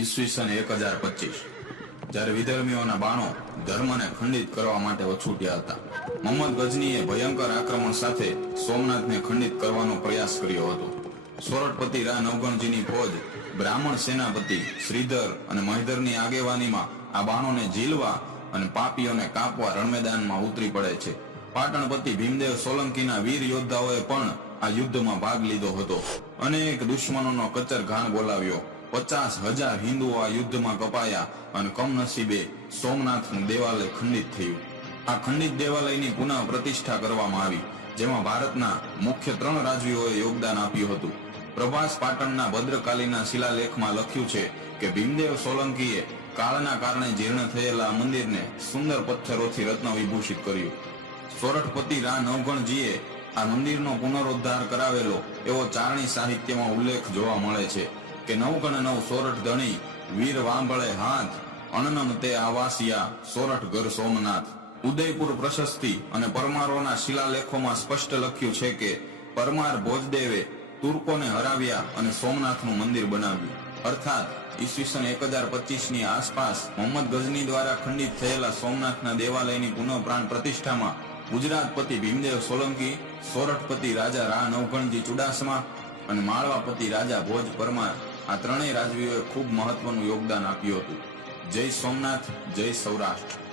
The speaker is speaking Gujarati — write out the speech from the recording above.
ઈસવીસન એક હજાર પચીસ. જ્યારે વિધર્મીઓના બાણો ધર્મને ખંડિત કરવા માટે વછૂટ્યા હતા. મોહમ્મદ ગજનીએ ભયંકર આક્રમણ સાથે સોમનાથને ખંડિત કરવાનો પ્રયાસ કર્યો હતો. સોરઠપતિ રા નવગણજીની ફોજ બ્રાહ્મણ સેનાપતિ શ્રીધર અને મહિધરની આગેવાનીમાં આ બાણોને ઝીલવા અને પાપીઓને કાપવા રણમેદાનમાં ઉતરી પડે છે. પાટણપતિ ભીમદેવ સોલંકીના વીર યોદ્ધાઓએ પણ આ યુદ્ધમાં ભાગ લીધો હતો. અનેક દુશ્મનોનો કચર ઘાણ બોલાવ્યો. પચાસ હજાર હિન્દુઓ આ યુદ્ધમાં કપાયા અને કમનસીબે સોમનાથનું દેવાલય ખંડિત થયું. આ ખંડિત દેવાલયની પુનઃ પ્રતિષ્ઠા કરવામાં આવી, જેમાં ભારતના મુખ્ય ત્રણ રાજવીઓએ યોગદાન આપ્યું હતું. પ્રભાસ પાટણના ભદ્રકાલીના શિલાલેખમાં લખ્યું છે કે ભીમદેવ સોલંકીએ કાળના કારણે જીર્ણ થયેલા મંદિરને સુંદર પથ્થરોથી રત્ન વિભૂષિત કર્યું. સોરઠપતિ રા નવગણજીએ આ મંદિરનો પુનરોદ્ધાર કરાવેલો એવો ચારણી સાહિત્યમાં ઉલ્લેખ જોવા મળે છે. કે નવગણ નવ સોરઠ ધણી વીર વાંભળે હાથ. અણનમ તે આવાસિયા, સોરઠ ઘર સોમનાથ. ઉદયપુર પ્રશસ્તિ અને પરમારોના શિલાલેખોમાં સ્પષ્ટ લખ્યું છે કે, પરમાર ભોજદેવે તુર્કોને હરાવ્યા અને સોમનાથનું મંદિર બનાવ્યું. અર્થાત, ઈસવીસન એક હજાર પચીસની આસપાસ મોહમ્મદ ગઝની દ્વારા ખંડિત થયેલા સોમનાથના દેવાલયની પુનઃ પ્રાણ પ્રતિષ્ઠામાં ગુજરાતપતિ ભીમદેવ સોલંકી, સોરઠપતિ રાજા રા નવગણજી ચુડાસમા અને માળવાપતિ રાજા ભોજ પરમાર આ ત્રણેય રાજવીઓએ ખૂબ મહત્વનું યોગદાન આપ્યું હતું. જય સોમનાથ, જય સૌરાષ્ટ્ર.